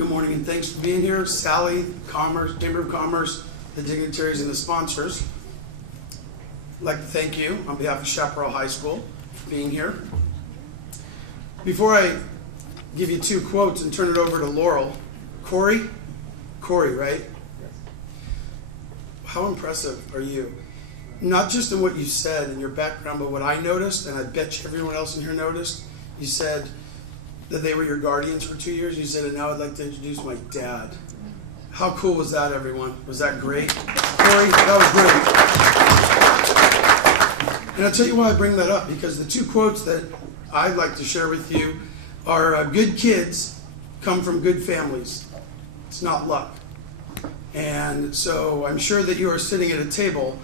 Good morning and thanks for being here. Sally, Commerce, Chamber of Commerce, the dignitaries and the sponsors. I'd like to thank you on behalf of Chaparral High School for being here. Before I give you two quotes and turn it over to Laurel, Corey, right? Yes. How impressive are you? Not just in what you said in your background, but what I noticed, and I bet you everyone else in here noticed, you said that they were your guardians for 2 years. You said, and now I'd like to introduce my dad. How cool was that, everyone? Was that great? Corey, that was great. And I'll tell you why I bring that up, because the two quotes that I'd like to share with you are good kids come from good families. It's not luck. And so I'm sure that you are sitting at a table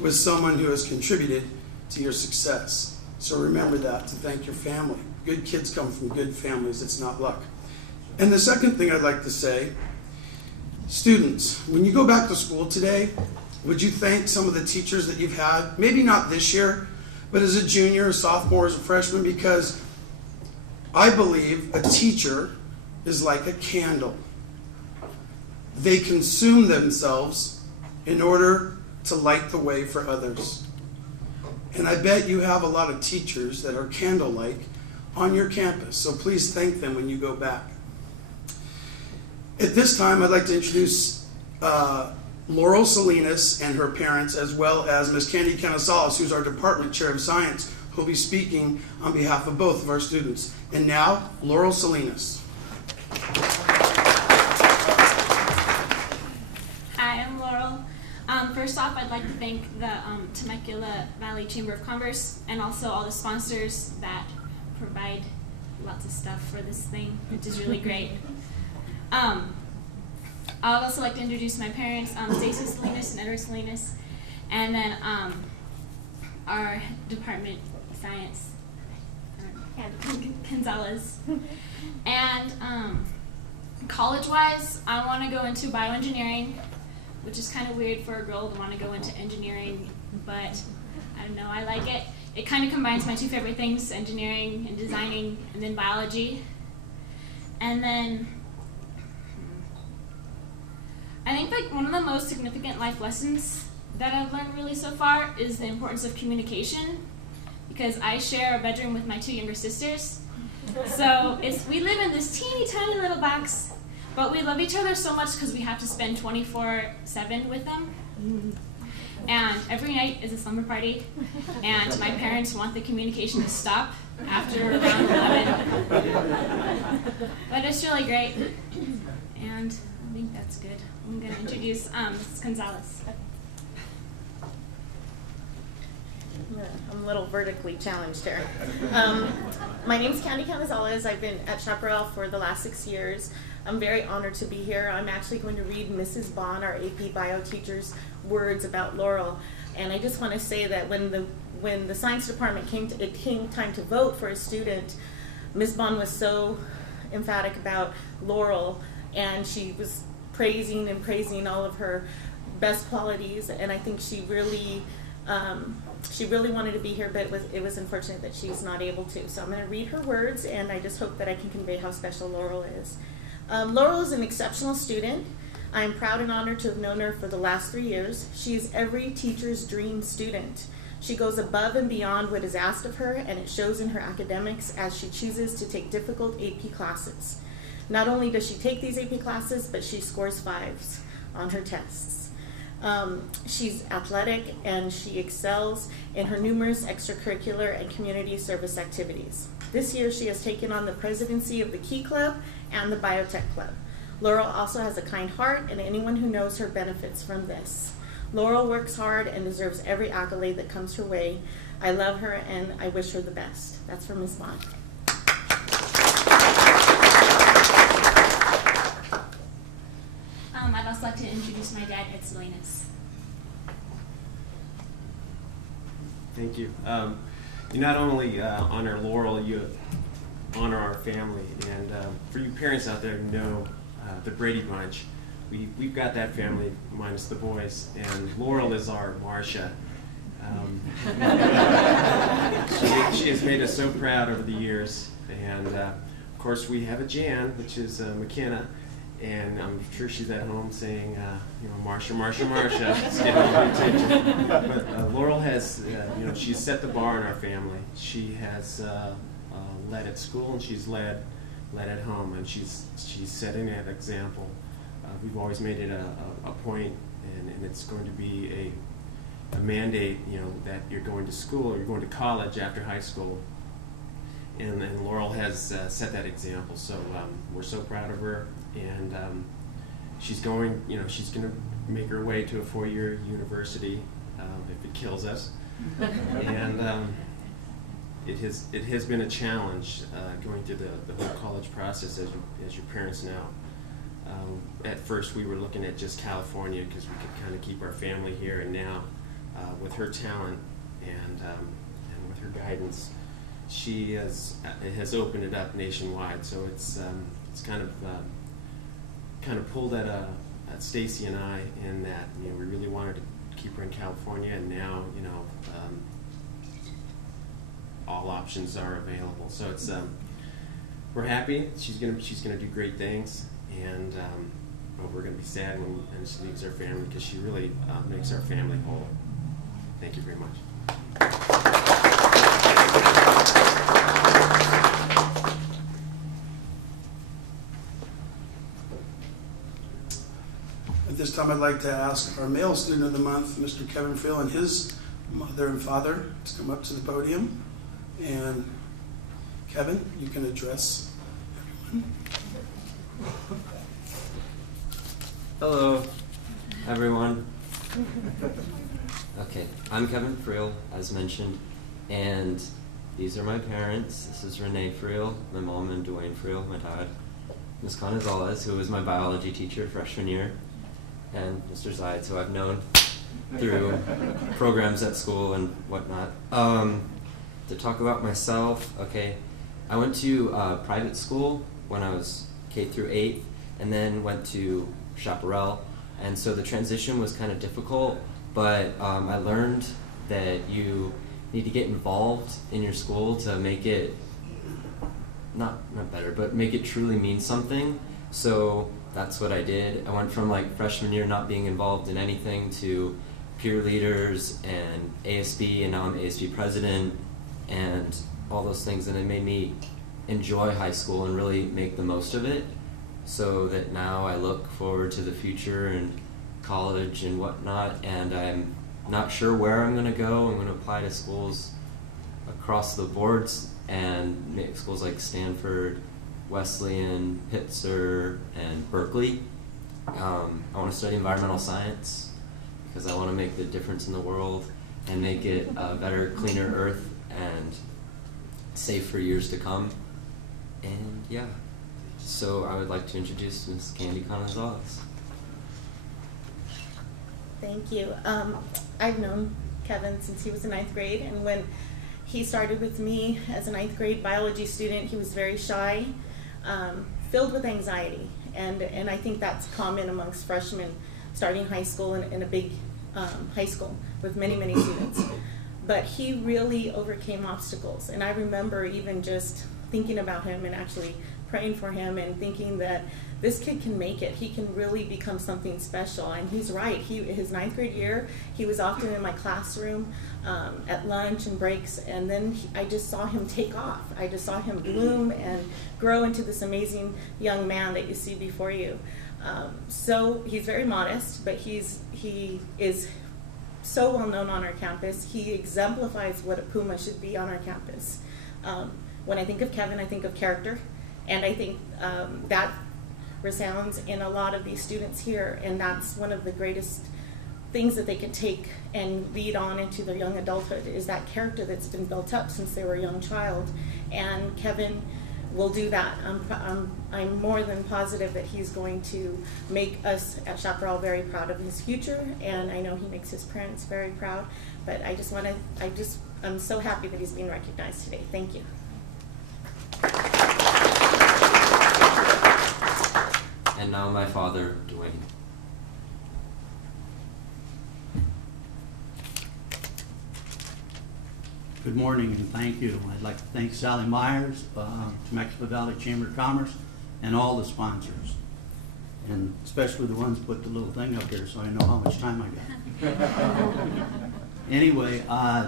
with someone who has contributed to your success. So remember that, to thank your family. Good kids come from good families. It's not luck. And the second thing I'd like to say, students, when you go back to school today, would you thank some of the teachers that you've had? Maybe not this year, but as a junior, a sophomore, as a freshman, because I believe a teacher is like a candle. They consume themselves in order to light the way for others. And I bet you have a lot of teachers that are candle-like on your campus, so please thank them when you go back. At this time, I'd like to introduce Laurel Salinas and her parents, as well as Ms. Candy Canizales, who's our Department Chair of Science, who will be speaking on behalf of both of our students. And now, Laurel Salinas. Hi, I'm Laurel. First off, I'd like to thank the Temecula Valley Chamber of Commerce and also all the sponsors that provide lots of stuff for this thing, which is really great. I would also like to introduce my parents, Stacy Salinas and Edward Salinas, and then our department science, Gonzalez. And college-wise, I want to go into bioengineering, which is kind of weird for a girl to want to go into engineering, but I don't know, I like it. It kind of combines my two favorite things, engineering and designing, and then biology. And then I think like one of the most significant life lessons that I've learned really so far is the importance of communication, because I share a bedroom with my two younger sisters. So we live in this teeny tiny little box, but we love each other so much because we have to spend 24/7 with them. And every night is a slumber party, and my parents want the communication to stop after around 11. But it's really great, and I think that's good. I'm going to introduce Mrs. Gonzalez. I'm a little vertically challenged here. My name's Candy Canizales. I've been at Chaparral for the last 6 years. I'm very honored to be here. I'm actually going to read Mrs. Bond, our AP Bio teacher's words about Laurel. And I just want to say that when the science department came time to vote for a student, Ms. Bond was so emphatic about Laurel, and she was praising all of her best qualities. And I think she really wanted to be here, but it was unfortunate that she's not able to. So I'm going to read her words, and I just hope that I can convey how special Laurel is. Laurel is an exceptional student. I am proud and honored to have known her for the last 3 years. She is every teacher's dream student. She goes above and beyond what is asked of her, and it shows in her academics as she chooses to take difficult AP classes. Not only does she take these AP classes, but she scores 5s on her tests. She's athletic, and she excels in her numerous extracurricular and community service activities. This year, she has taken on the presidency of the Key Club and the Biotech Club. Laurel also has a kind heart, and anyone who knows her benefits from this. Laurel works hard and deserves every accolade that comes her way. I love her, and I wish her the best. That's from Ms. Bond. I'd also like to introduce my dad, Ed Salinas. Thank you. You not only honor Laurel, you honor our family. And for you parents out there who know the Brady Bunch, we've got that family minus the boys. And Laurel is our Marcia. She has made us so proud over the years. And of course, we have a Jan, which is McKenna. and I'm sure she's at home saying, you know, Marsha, Marsha, Marsha. It's getting all the attention. But Laurel has, you know, she's set the bar in our family. She has led at school, and she's led at home, and she's setting that example. We've always made it a point, and it's going to be a mandate, you know, that you're going to school or you're going to college after high school. And Laurel has set that example, so we're so proud of her. And she's going, you know, she's going to make her way to a 4-year university if it kills us. And it has been a challenge going through the whole college process, as your parents know. At first, we were looking at just California because we could kind of keep our family here, and now with her talent and with her guidance, she has opened it up nationwide. So it's kind of pulled at Stacy and I, in that, you know, we really wanted to keep her in California, and now, you know, all options are available. So it's we're happy. She's gonna do great things, and but we're gonna be sad when she leaves our family, because she really makes our family whole. Thank you very much. At this time, I'd like to ask our male student of the month, Mr. Kevin Friel, and his mother and father to come up to the podium. And Kevin, you can address everyone. Hello, everyone. Okay, I'm Kevin Friel, as mentioned, and these are my parents. This is Renee Friel, my mom, and Dwayne Friel, my dad. Ms. Canizales, who was my biology teacher freshman year, and Mr. Zides, who I've known through programs at school and whatnot. To talk about myself, okay, I went to private school when I was K through 8, and then went to Chaparral, and so the transition was kind of difficult, but I learned that you need to get involved in your school to make it not better, but make it truly mean something. So that's what I did. I went from like freshman year not being involved in anything to peer leaders and ASB, and now I'm ASB president and all those things, and it made me enjoy high school and really make the most of it, so that now I look forward to the future and college and whatnot, and I'm not sure where I'm going to go. I'm going to apply to schools across the boards, and make schools like Stanford, Wesleyan, Pitzer, and Berkeley. I want to study environmental science because I want to make the difference in the world and make it a better, cleaner earth and safe for years to come. And yeah, so I would like to introduce Ms. Candy Canizales. Thank you. I've known Kevin since he was in 9th grade, and when he started with me as a 9th grade biology student, he was very shy, filled with anxiety, and I think that's common amongst freshmen starting high school in a big high school with many, many students. But he really overcame obstacles, and I remember even just thinking about him and actually praying for him and thinking that this kid can make it. He can really become something special, and he's right. His 9th grade year, he was often in my classroom at lunch and breaks, and then I just saw him take off. I just saw him bloom and grow into this amazing young man that you see before you. So he's very modest, but he is so well known on our campus. He exemplifies what a Puma should be on our campus. When I think of Kevin, I think of character, and I think that resounds in a lot of these students here, and that's one of the greatest things that they can take and lead on into their young adulthood, is that character that's been built up since they were a young child. And Kevin will do that. I'm more than positive that he's going to make us at Chaparral very proud of his future, and I know he makes his parents very proud. But I'm so happy that he's being recognized today. Thank you. And now my father, Dwayne. Good morning, and thank you. I'd like to thank Sally Myers, Temecula Valley Chamber of Commerce, and all the sponsors. and especially the ones that put the little thing up here so I know how much time I got. Anyway,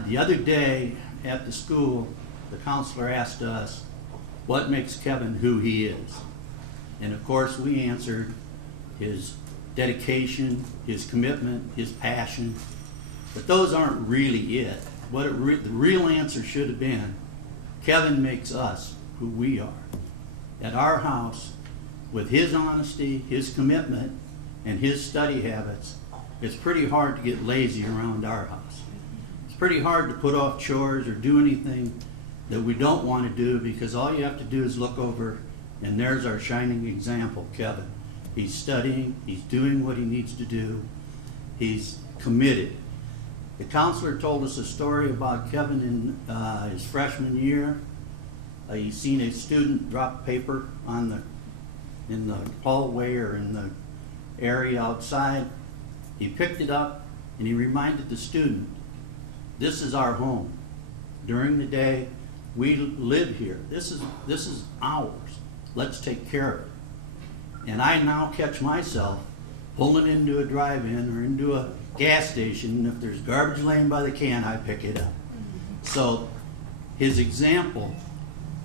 the other day at the school, the counselor asked us, what makes Kevin who he is? And of course we answered his dedication, his commitment, his passion, but those aren't really it. The real answer should have been, Kevin makes us who we are. At our house, with his honesty, his commitment, and his study habits, it's pretty hard to get lazy around our house. It's pretty hard to put off chores or do anything that we don't want to do, because all you have to do is look over, and there's our shining example, Kevin. He's studying, he's doing what he needs to do, he's committed. The counselor told us a story about Kevin in his freshman year. He's seen a student drop paper in the hallway or in the area outside. He picked it up and he reminded the student, this is our home. During the day, we live here. This is ours. Let's take care of it. And I now catch myself pulling into a drive-in or into a gas station, and if there's garbage laying by the can, I pick it up. So his example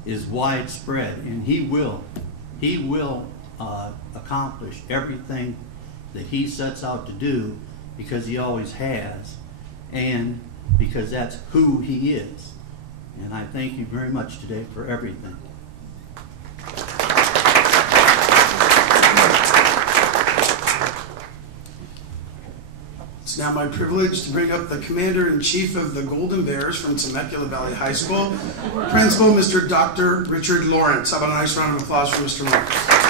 is widespread, and he will accomplish everything that he sets out to do, because he always has, and because that's who he is. And I thank you very much today for everything. It's now my privilege to bring up the Commander-in-Chief of the Golden Bears from Temecula Valley High School, Principal Mr. Dr. Richard Lawrence. How about a nice round of applause for Mr. Lawrence?